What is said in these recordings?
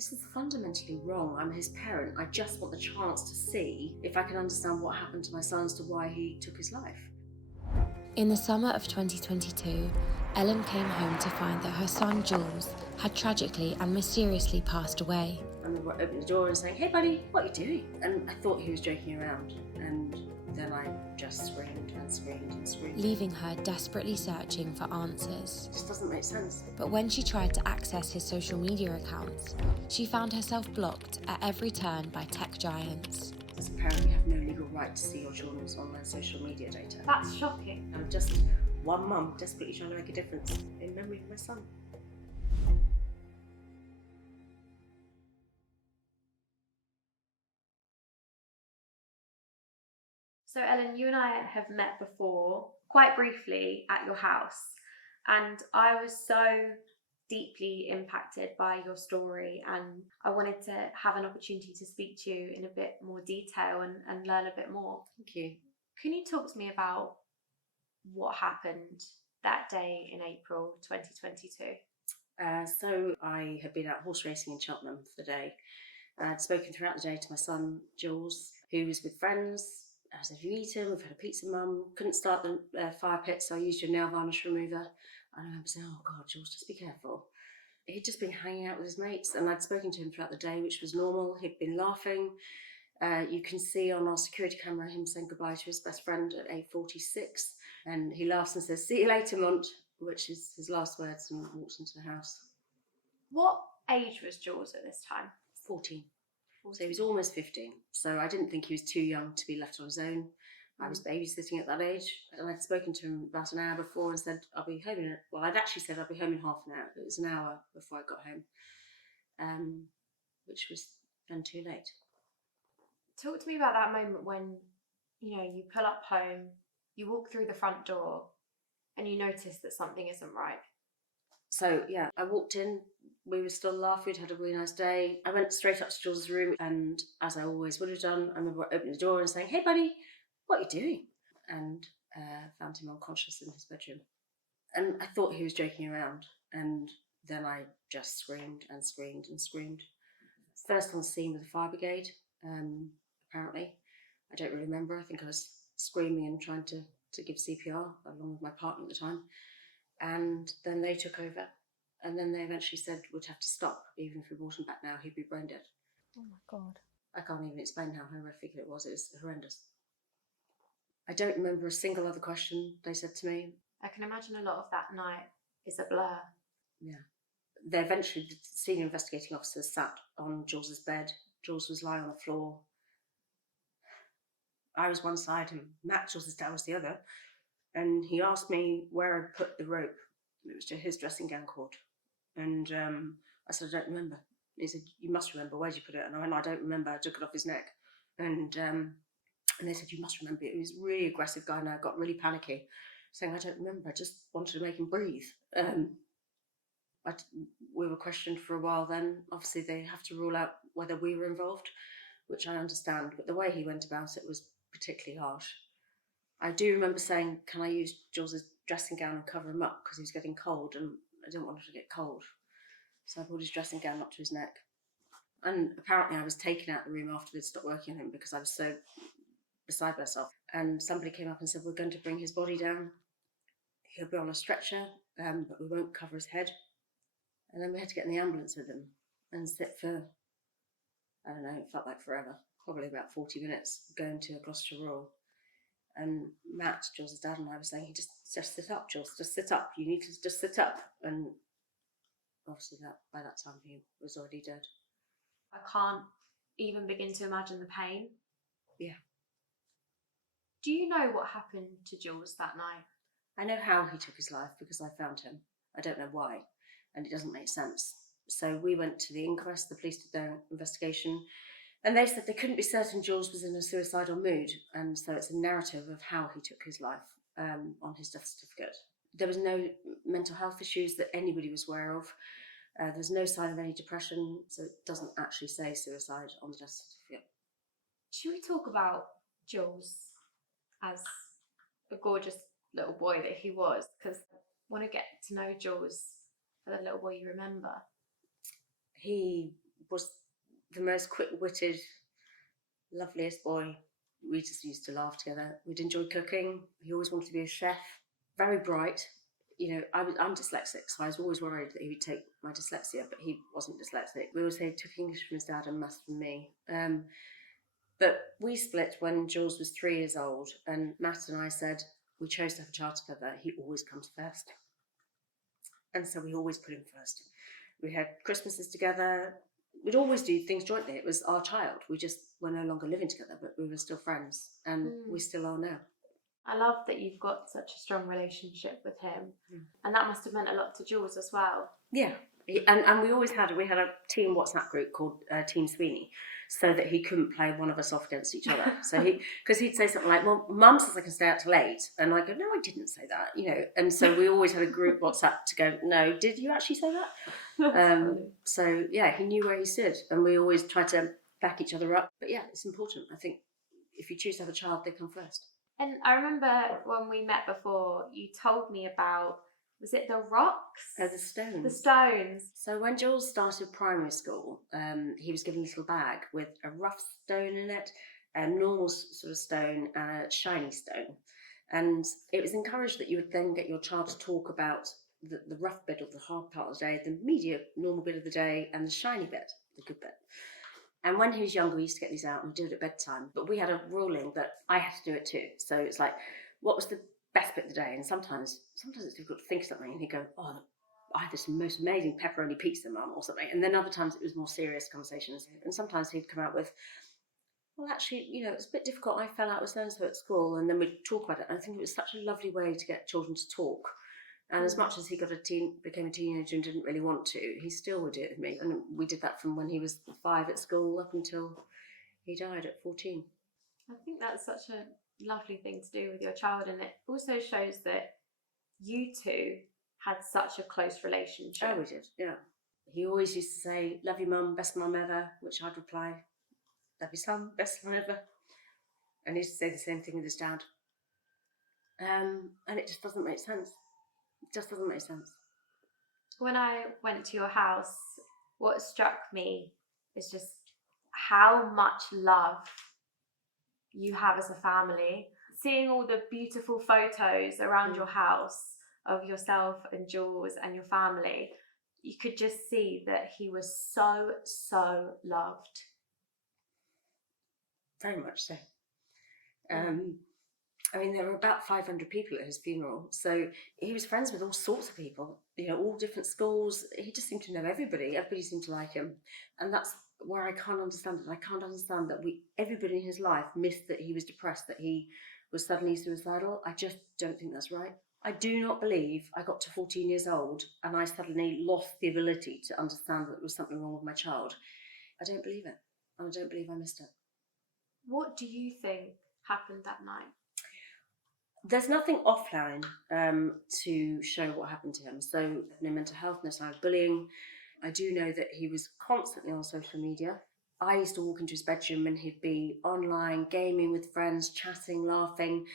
This is fundamentally wrong. I'm his parent. I just want the chance to see if I can understand what happened to my son as to why he took his life. In the summer of 2022, Ellen came home to find that her son Jules had tragically and mysteriously passed away. I remember opening the door and saying, "Hey buddy, what are you doing?" And I thought he was joking around, and then I just screamed and screamed and screamed. Leaving her desperately searching for answers. It just doesn't make sense. But when she tried to access his social media accounts, she found herself blocked at every turn by tech giants. As a parent, you have no legal right to see your children's online social media data. That's shocking. I'm just one mum desperately trying to make a difference in memory of my son. So Ellen, you and I have met before, quite briefly at your house, and I was so deeply impacted by your story, and I wanted to have an opportunity to speak to you in a bit more detail and learn a bit more. Thank you. Can you talk to me about what happened that day in April 2022? So I had been out horse racing in Cheltenham for the day. I'd spoken throughout the day to my son, Jules, who was with friends. I said, "Have you eaten? We've had a pizza, Mum." Couldn't start the fire pit, so I used your nail varnish remover. And I remember saying, "Oh God, Jules, just be careful." He'd just been hanging out with his mates, and I'd spoken to him throughout the day, which was normal. He'd been laughing. You can see on our security camera him saying goodbye to his best friend at 8:46, and he laughs and says, "See you later, Mont," which is his last words, and walks into the house. What age was Jules at this time? 14. So he was almost 15. So I didn't think he was too young to be left on his own. I was babysitting at that age, and I'd spoken to him about an hour before and said, "I'll be home in I'd actually said I'll be home in half an hour. It was an hour before I got home, which was then too late. Talk to me about that moment when, you pull up home, you walk through the front door, and you notice that something isn't right. So yeah, I walked in, we were still laughing, we'd had a really nice day. I went straight up to Jules' room, and as I always would have done, I remember opening the door and saying, "Hey buddy, what are you doing?" And found him unconscious in his bedroom. And I thought he was joking around, and then I just screamed and screamed and screamed. First on scene with the fire brigade, apparently. I don't really remember. I think I was screaming and trying to give CPR along with my partner at the time. And then they took over, and then they eventually said we'd have to stop. Even if we brought him back now, he'd be brain dead. Oh my God. I can't even explain how horrific it was. It was horrendous. I don't remember a single other question they said to me. I can imagine a lot of that night is a blur. Yeah. They eventually, the senior investigating officers sat on Jules's bed. Jules was lying on the floor. I was one side and Matt, Jules's dad, was the other. And he asked me where I'd put the rope. It was to his dressing gown cord. And I said, "I don't remember." He said, "You must remember. Where'd you put it?" And I went, "I don't remember. I took it off his neck." And they said, "You must remember." He was a really aggressive guy, and I got really panicky, saying, "I don't remember. I just wanted to make him breathe." We were questioned for a while then. Obviously, they have to rule out whether we were involved, which I understand. But the way he went about it was particularly harsh. I do remember saying, "Can I use Jules's dressing gown and cover him up?" Because he was getting cold and I didn't want him to get cold. So I pulled his dressing gown up to his neck. And apparently I was taken out of the room after they'd stopped working on him because I was so beside myself. And somebody came up and said, "We're going to bring his body down. He'll be on a stretcher, but we won't cover his head." And then we had to get in the ambulance with him and sit for, I don't know, it felt like forever, probably about 40 minutes, going to Gloucester Royal. And Matt, Jules' dad, and I were saying, just sit up, Jules, just sit up. You need to just sit up. And obviously by that time he was already dead. I can't even begin to imagine the pain. Yeah. Do you know what happened to Jules that night? I know how he took his life because I found him. I don't know why, and it doesn't make sense. So we went to the inquest, the police did their investigation, and they said they couldn't be certain Jules was in a suicidal mood, and so it's a narrative of how he took his life on his death certificate. There was no mental health issues that anybody was aware of. There's no sign of any depression, so it doesn't actually say suicide on the death certificate. Should we talk about Jules as a gorgeous little boy that he was? Because I want to get to know Jules, the little boy you remember. He was the most quick-witted, loveliest boy. We just used to laugh together. We'd enjoy cooking. He always wanted to be a chef. Very bright. You know, I'm dyslexic, so I was always worried that he would take my dyslexia, but he wasn't dyslexic. We always say he took English from his dad and maths from me. But we split when Jules was 3 years old, and Matt and I said we chose to have a child together. He always comes first. And so we always put him first. We had Christmases together. We'd always do things jointly. It was our child. We just were no longer living together, but we were still friends, and we still are now. I love that you've got such a strong relationship with him, and that must have meant a lot to Jules as well. Yeah, and we always had a team WhatsApp group called Team Sweeney, so that he couldn't play one of us off against each other. So because he'd say something like, "Well, Mum says I can stay out till 8," and I go, "No, I didn't say that," you know. And so we always had a group WhatsApp to go, "No, did you actually say that?" So yeah, he knew where he stood, and we always tried to back each other up. But yeah, it's important. I think if you choose to have a child, they come first. And I remember when we met before, you told me about, was it the rocks? The stones. The stones. So when Jules started primary school, he was given a little bag with a rough stone in it, a normal sort of stone, and a shiny stone. And it was encouraged that you would then get your child to talk about the rough bit or the hard part of the day, the medium, normal bit of the day, and the shiny bit, the good bit. And when he was younger, we used to get these out and do it at bedtime. But we had a ruling that I had to do it too. So it's like, what was the best bit of the day? And sometimes it's difficult to think of something, and he'd go, "Oh, I had this most amazing pepperoni pizza, Mum," or something. And then other times it was more serious conversations. And sometimes he'd come out with, "Well, actually, you know, it's a bit difficult. I fell out with so-and-so at school." And then we'd talk about it. And I think it was such a lovely way to get children to talk. And as much as he became a teenager and didn't really want to, he still would do it with me. And we did that from when he was 5 at school up until he died at 14. I think that's such a lovely thing to do with your child, and it also shows that you two had such a close relationship. Oh, we did, yeah. He always used to say, "Love you, Mum, best mum ever," which I'd reply, "Love you, son, best son ever." And he used to say the same thing with his dad. And it just doesn't make sense. It just doesn't make sense. When I went to your house, what struck me is just how much love you have as a family. Seeing all the beautiful photos around your house of yourself and Jules and your family, you could just see that he was so, so loved. Very much so. I mean, there were about 500 people at his funeral, so he was friends with all sorts of people, you know, all different schools. He just seemed to know everybody. Everybody seemed to like him. And that's where I can't understand it. I can't understand that everybody in his life missed that he was depressed, that he was suddenly suicidal. I just don't think that's right. I do not believe I got to 14 years old and I suddenly lost the ability to understand that there was something wrong with my child. I don't believe it. And I don't believe I missed it. What do you think happened that night? There's nothing offline to show what happened to him. So no mental health, no sign of bullying. I do know that he was constantly on social media. I used to walk into his bedroom and he'd be online, gaming with friends, chatting, laughing.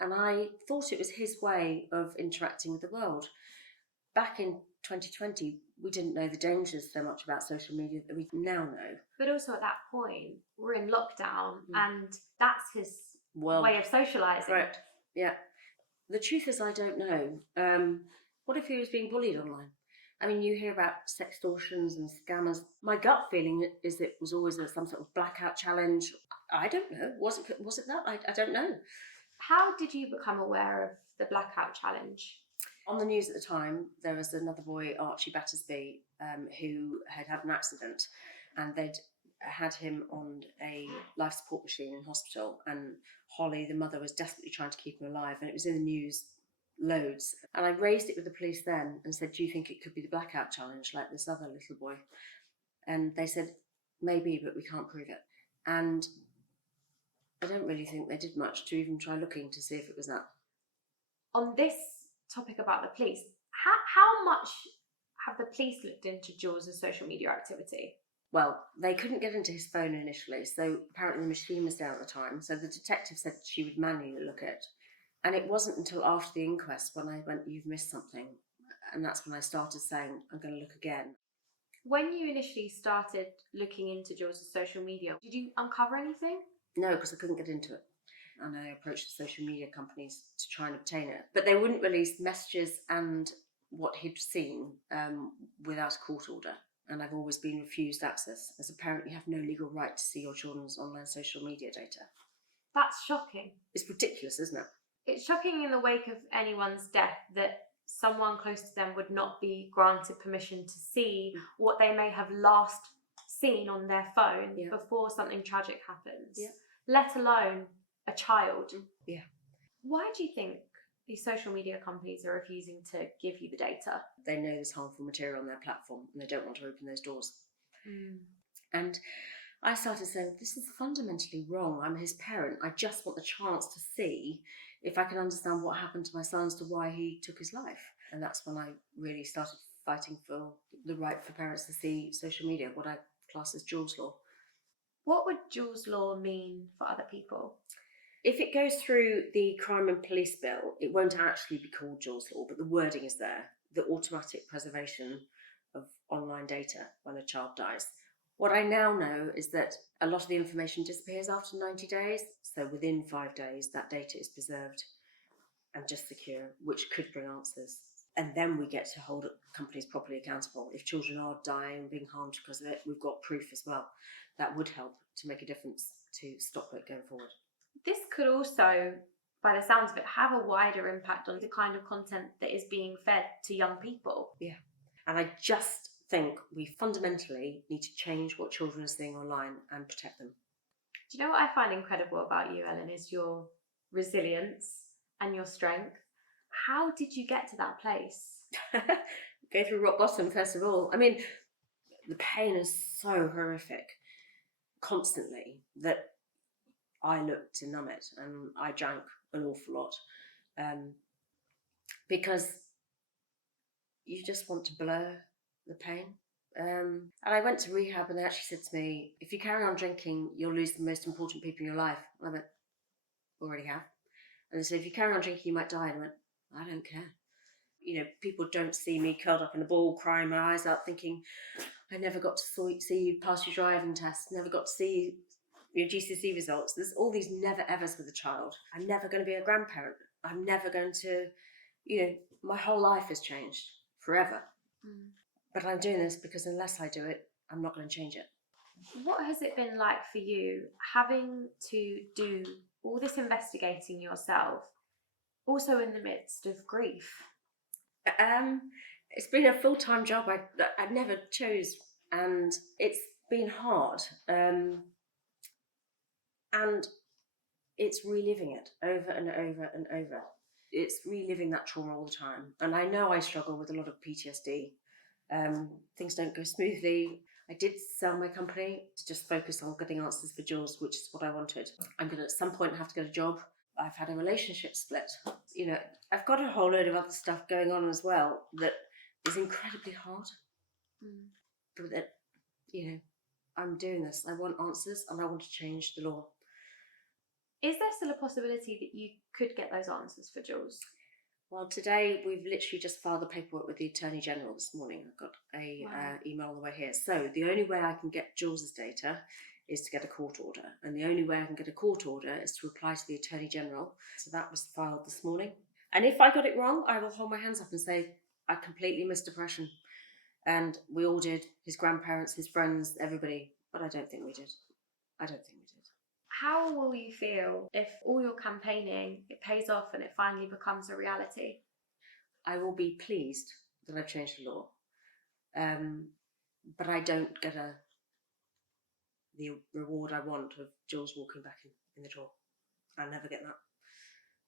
And I thought it was his way of interacting with the world. Back in 2020, we didn't know the dangers so much about social media that we now know. But also at that point, we're in lockdown and that's his way of socialising. Correct. Yeah. The truth is, I don't know. What if he was being bullied online? I mean, you hear about sextortions and scammers. My gut feeling is it was always some sort of blackout challenge. I don't know. Was it that? I don't know. How did you become aware of the blackout challenge? On the news at the time, there was another boy, Archie Battersby, who had an accident, and they'd had him on a life support machine in hospital, and Holly, the mother, was desperately trying to keep him alive, and it was in the news loads. And I raised it with the police then and said, "Do you think it could be the blackout challenge like this other little boy?" And they said, "Maybe, but we can't prove it." And I don't really think they did much to even try looking to see if it was that. On this topic about the police, how much have the police looked into Jules' social media activity? Well, they couldn't get into his phone initially, so apparently the machine was down at the time, so the detective said she would manually look at it. And it wasn't until after the inquest when I went, "You've missed something." And that's when I started saying, "I'm going to look again." When you initially started looking into Jules' social media, did you uncover anything? No, because I couldn't get into it. And I approached the social media companies to try and obtain it. But they wouldn't release messages and what he'd seen without a court order. And I've always been refused access. As a parent, you have no legal right to see your children's online social media data. That's shocking. It's ridiculous, isn't it? It's shocking in the wake of anyone's death that someone close to them would not be granted permission to see what they may have last seen on their phone before something tragic happens, let alone a child. Yeah. Why do you think these social media companies are refusing to give you the data? They know there's harmful material on their platform and they don't want to open those doors. And I started saying, this is fundamentally wrong. I'm his parent. I just want the chance to see if I can understand what happened to my son as to why he took his life. And that's when I really started fighting for the right for parents to see social media, what I class as Jools Law. What would Jools Law mean for other people? If it goes through the Crime and Police Bill, it won't actually be called Jools Law, but the wording is there, the automatic preservation of online data when a child dies. What I now know is that a lot of the information disappears after 90 days. So within 5 days, that data is preserved and just secure, which could bring answers. And then we get to hold companies properly accountable. If children are dying and being harmed because of it, we've got proof as well. That would help to make a difference to stop it going forward. This could also, by the sounds of it, have a wider impact on the kind of content that is being fed to young people. Yeah. And I just think we fundamentally need to change what children are seeing online and protect them. Do you know what I find incredible about you, Ellen, is your resilience and your strength. How did you get to that place? Go through rock bottom, first of all. I mean, the pain is so horrific constantly that I looked to numb it, and I drank an awful lot because you just want to blur the pain. And I went to rehab and they actually said to me, if you carry on drinking, you'll lose the most important people in your life. And I went, already have. And they said, if you carry on drinking, you might die. And I went, I don't care. You know, people don't see me curled up in a ball, crying my eyes out, thinking, I never got to see you pass your driving test, never got to see your GCSE results. There's all these never evers with a child. I'm never going to be a grandparent. I'm never going to, my whole life has changed forever. But I'm doing this because unless I do it, I'm not going to change it. What has it been like for you having to do all this investigating yourself, also in the midst of grief? It's been a full-time job I never chose, and it's been hard. And it's reliving it over and over and over. It's reliving that trauma all the time. And I know I struggle with a lot of PTSD. Things don't go smoothly. I did sell my company to just focus on getting answers for Jules, which is what I wanted. I'm going to at some point have to get a job. I've had a relationship split. I've got a whole load of other stuff going on as well that is incredibly hard. But that, I'm doing this. I want answers and I want to change the law. Is there still a possibility that you could get those answers for Jules? Well, today we've literally just filed the paperwork with the Attorney General this morning. I've got a email on the way here. So the only way I can get Jules's data is to get a court order. And the only way I can get a court order is to reply to the Attorney General. So that was filed this morning. And if I got it wrong, I will hold my hands up and say, I completely missed oppression. And we all did, his grandparents, his friends, everybody. But I don't think we did. How will you feel if all your campaigning, it pays off and it finally becomes a reality? I will be pleased that I've changed the law. But I don't get the reward I want of Jules walking back in the door. I'll never get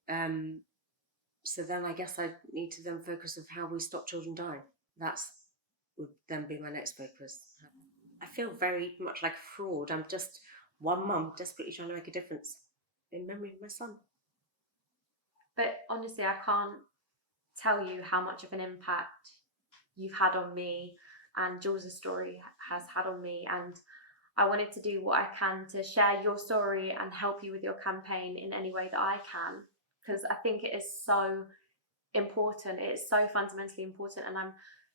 that. So then I guess I need to then focus on how we stop children dying. That would then be my next focus. I feel very much like a fraud. I'm just one mum desperately trying to make a difference in memory of my son. But honestly, I can't tell you how much of an impact you've had on me and Jules' story has had on me. And I wanted to do what I can to share your story and help you with your campaign in any way that I can, because I think it is so important. It is so fundamentally important. And I'm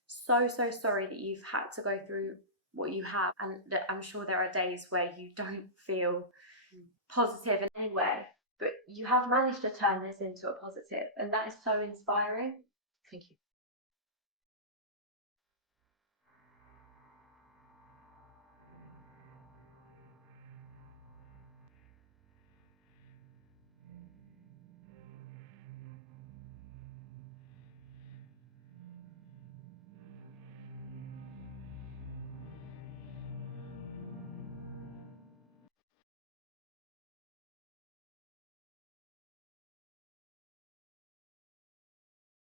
so sorry that you've had to go through what you have, and that I'm sure there are days where you don't feel positive in any way, but you have managed to turn this into a positive, and that is so inspiring. Thank you.